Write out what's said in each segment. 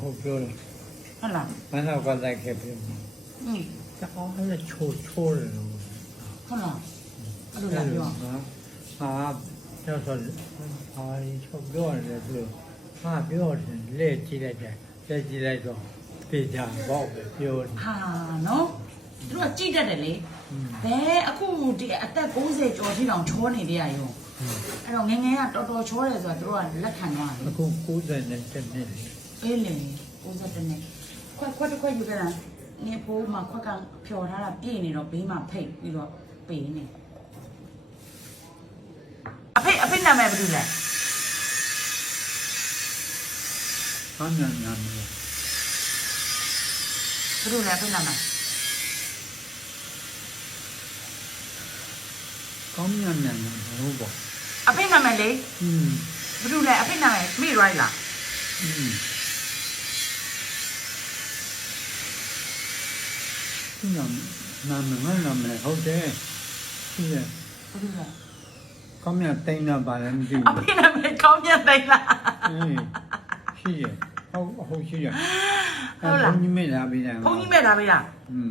ဟုတ်ပြောတယ်ဟုတ်လားမနောက်ကလိုက်ခဲ့ပြီอืมအော်အဲ့ချိုးချိုးတယ်လို့ဟုတ်လားအဲ့လိုလားပြောနော်ဟာကျောက်ဆိုဟာဒီချိုးပြောရတယ်သူဟာပြောတယ်လက်ကြည့်လိုက်တယ်လက်ကြည့်လိုက်တော့ပြေချာပေါ့ပဲပြောတယ်ဟာနော်သူတို့ကကြိတ်တတ်တယ်လေဘယ်အခုဒီအသက်60ကျော်ထိတောင်ချောနေတဲ့အရုံအဲ့တော့ငယ်ငယ်ကတော်တော်ချောတယ်ဆိုတာသူတို့ကလက်ခံသွားတယ်အခု90နဲ့တက်နေတယ် အေးလေ60တနဲ့ခွက်ခွက်တစ်ခွက်ယူကြတာနေဖိုးမှာခွက်ကဖြော်ထားတာပြည့်နေတော့ဘေးမှာဖိတ်ပြီးတော့ပေးနေအဖေအဖေနာမည်ဘယ်လိုလဲ ဟာညာညာနေ ဘယ်လိုလဲအဖေနာမည် ကောင်းညာညာနေဟုတ်ပါ အဖေနာမည်လေ อืม ဘယ်လိုလဲအဖေနာမည်မိရိုက်လား อืม ဒီနာနာမည်နာမည်ဟုတ်တယ်ရှိတယ်ဘယ်လိုလဲကောင်းမြတ်တိန်တာပါလည်းမသိအဖေနာမည်ကောင်းမြတ်သိလားဘူးအေးရှိရဟုတ်ဟုတ်ရှိရဟုတ်လားဘုန်းကြီးမေ့လာပြီလားဘုန်းကြီးမဲ့လာပြီလားอืม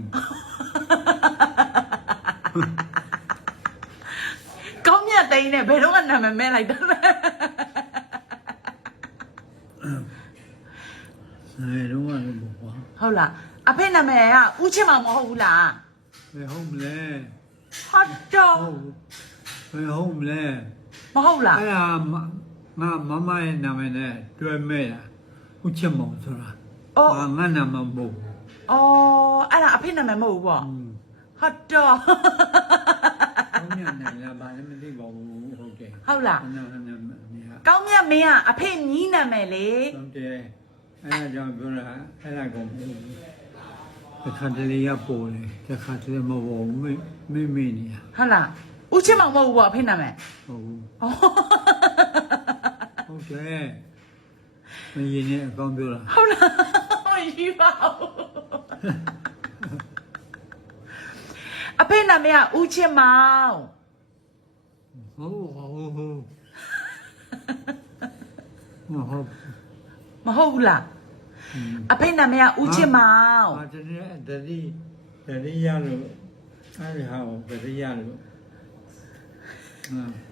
ကောင်းမြတ်သိန်းနဲ့ဘယ်တော့မှနာမည်မဲ့လိုက်တော့လဲအဲတော့လည်းဘောကွာဟုတ်လား အဖေနာမည်ကဦးချစ်မောင်မဟုတ်ဘူးလားဘယ်ဟုတ်မလဲဟုတ်တော့ဟုတ်ဘယ်ဟုတ်မလဲမဟုတ်လားအဲ့ဒါမငါမမရဲ့နာမည်နဲ့တွဲမဲ့တာဦးချစ်မောင်ဆိုတာအော်ဟာငါနာမည်မဟုတ်ဘူးအော်အဲ့ဒါအဖေနာမည်မဟုတ်ဘူးပေါ့อืมဟုတ်တော့ကောင်းမြတ်နိုင်လားဘာလည်းမသိပါဘူးဟုတ်တယ်ဟုတ်လားနာမည်နာမည်နေဟာကောင်းမြတ်မင်းကအဖေညီးနာမည်လေဟုတ်တယ်အဲ့ဒါကြောင့်ပြောတာအဲ့ဒါကိုမဟု တ်ဘူးတစ်ခါတလေရပေါ်တယ်တစ်ခါတလေမပေါ်ဘူးမိမိမိနေရဟုတ်လားဦးချစ်မောင်မဟုတ်ဘူးပေါ့အဖေနာမည်ဟုတ်ဘူးအော်ဟုတ်တယ်မရင်နဲ့အကောင်းပြောတာဟုတ်လားမရှိပါဘူးအဖေနာမည်ကဦးချစ်မောင်ဟုတ်ဟုတ်ဟုတ်မဟုတ်မဟုတ်ဘူးလားอืม အဖေနာမည်ကဦးချစ်မောင်အာတတိတတိတတိရလို့အဲ့ဒီဟာကိုတတိရလို့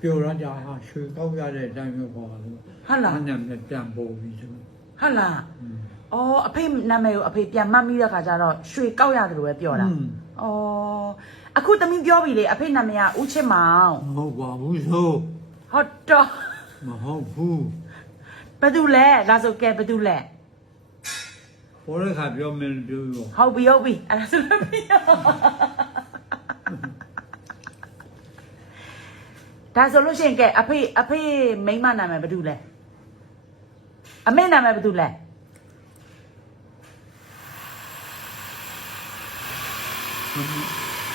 ပျော်ရတာဟာရွှေကောက်ရတဲ့အတိုင်းမျိုးပေါ်ပါလို့ဟုတ်လားနာမည်ပြန်ပေါ်ပြီဆိုဟုတ်လားအော်အဖေနာမည်ကိုအဖေပြန်မှတ်မိတဲ့ခါကျတော့ရွှေကောက်ရတယ်လို့ပဲပြောတာအော်အခုသမီးပြောပြီလေအဖေနာမည်ကဦးချစ်မောင်မဟုတ်ပါဘူးဆိုဟုတ်တော့မဟုတ်ဘူးဘာတူလဲလာဆိုကဲဘာတူလဲ ပေါ်တဲ့ခါပြောမယ်ပြောရောဟုတ်ပြီဟုတ်ပြီအဲ့ဒါဆိုလည်းပြီးရောဒါဆိုလို့ရှိရင်ကဲအဖေအဖေမိန်းမနာမည်ဘယ်သူလဲအမေနာမည်ဘယ်သူလဲ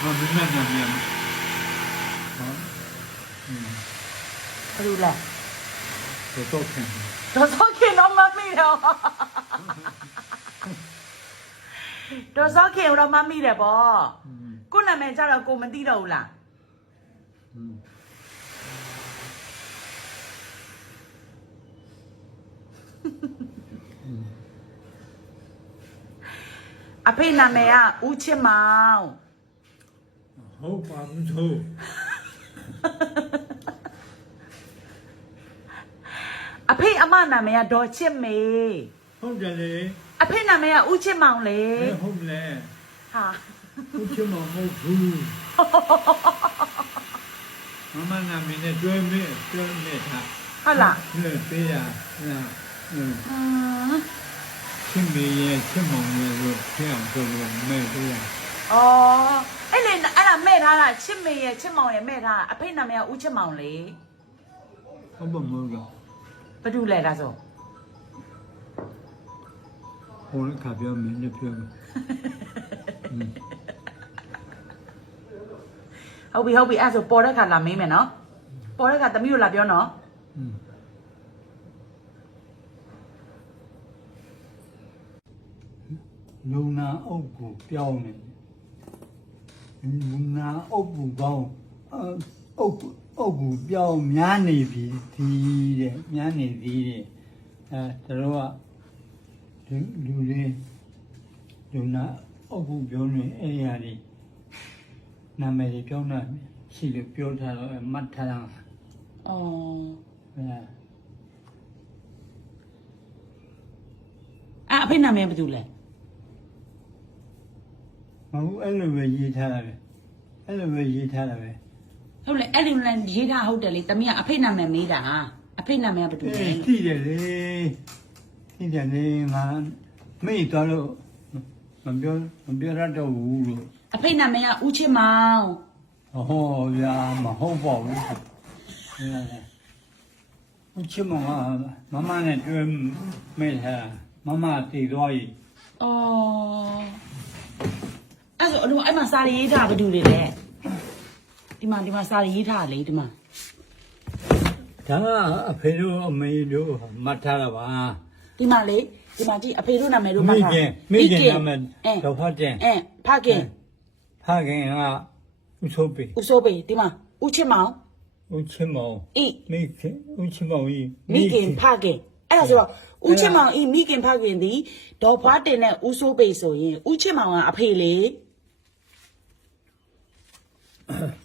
မမမနာနာနာဟာอืมဘယ်သူလဲတော့တော့ခင်ဒေါ်စောခင်တော့မမိတော့ တော်စောခင်တော့မမိတယ်ပေါ့ကိုနာမည်ကြတော့ကိုမသိတော့ဘူးလားအဖေနာမည်ကဦးချစ်မောင်ဟုတ်ပါဘူးသူအဖေအမနာမည်ကဒေါ်ချစ်မေဟုတ်တယ်လေ အဖေနာမည်ကဦးချစ်မောင်လေအဲဟုတ်မလဲဟာဦးချစ်မောင်မဟုတ်ဘူးမမနာမည်နဲ့တွဲမေ့တွဲမေ့တာဟုတ်လားလွယ်ပေးရလားအင်းချစ်မေရဲ့ချစ်မောင်ရဲ့လို့ပြောင်းပြောလို့မဲ့ပေးရဩအဲ့လေအဲ့ဒါမဲ့ထားတာချစ်မေရဲ့ချစ်မောင်ရဲ့မဲ့ထားတာအဖေနာမည်ကဦးချစ်မောင်လေဟုတ်ပါမဟုတ်လားဘာတူလဲဒါဆို ဟိုကပြောမင်းလည်းပြောမယ်ဟုတ်ပြီဟုတ်ပြီအဲ့ဆိုပေါ်တဲ့ခါလာမင်းမယ်နော်ပေါ်တဲ့ခါသမီးတို့လာပြောနော်လုံနာအုပ်ကိုပြောင်းနေလုံနာအုပ်ကိုကောင်းအုပ်အုပ်ကိုပြောင်းများနေပြီဒီတဲ့များနေပြီတဲ့အဲတို့က လူလူလေးလူနာအုပ်ဖို့ပြောနေအဲ့ရလေးနာမည်ကြီးပြောနေရှိလို့ပြောထားတော့မှတ်ထားတာအော်အဲအာအဖေနာမည်ဘာတူလဲမဟုတ်အဲ့လိုပဲရေးထားတာပဲအဲ့လိုပဲရေးထားတာပဲဟုတ်လေအဲ့ဒီလည်းရေးထားဟုတ်တယ်လေတမီးကအဖေနာမည်မေးတာအဖေနာမည်ကဘာတူလဲအေးသိတယ်လေ သိတယ်လေငါမိသွားလို့မပြောမပြောရတော့ဘူးလို့အဖေနာမည်ကဦးချစ်မောင်ဟောဗျာမဟုတ်ပါဘူးအဲဦးချမကမမနဲ့တွေ့မိထားမမတည်သွားပြီအော်အဲ့ဆိုအဲ့လိုအဲ့မှာစာရေးထားဘာတူလဲဒီမှာဒီမှာစာရေးထားလေဒီမှာဒါကအဖေတို့အမေတို့မှတ်ထားတာပါ ဒီမှာလေဒီမှာကြည့်အဖေတို့နာမည်တို့မိမှတ်ထားခင်မိခင်နာမည်အဲတော့ဖတ်တယ်အဲဖခင်ဖခင်ကဦးဆိုးပေဦးစိုးပေဒီမှာဦးချစ်မောင်ဦးချမောင်ဤမိခင်ဦးချမောင်ကြီးမိခင်ဖခင်အဲ့ဒါဆိုတော့ဦးချစ်မောင်ဤမိခင်ဖခင်ဒီဒေါ်ဖွားတင်တဲ့ဦးစိုးပေဆိုရင်ဦးချစ်မောင်ကအဖေလေ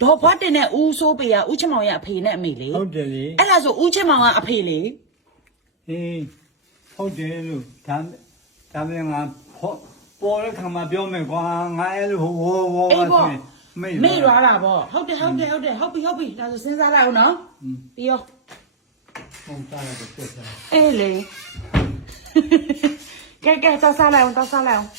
ဒေါ်ဖွားတင်တဲ့ဦးစိုးပေကဦးချစ်မောင်ရဲ့အဖေနဲ့အမေလေဟုတ်တယ်လေအဲ့ဒါဆိုဦးချစ်မောင်ကအဖေလေအေး ဟုတ်တယ်လို့ဒါဒါပဲငါဖော်ပေါ်တဲ့ခါမှာပြောမယ်ကွာငါအဲ့လိုဟိုဟိုဟိုအေးပေါ့မိမေ့သွားတာပေါ့ဟုတ်တယ်ဟုတ်တယ်ဟုတ်တယ်ဟုတ်ပြီဟုတ်ပြီဒါဆိုစဉ်းစားလိုက်အောင်နော်ပြီးရောဟုတ်တာလည်းပြတ်သွားအေးလေကဲကဲတောက်စားလိုက်အောင်တောက်စားလိုက်အောင်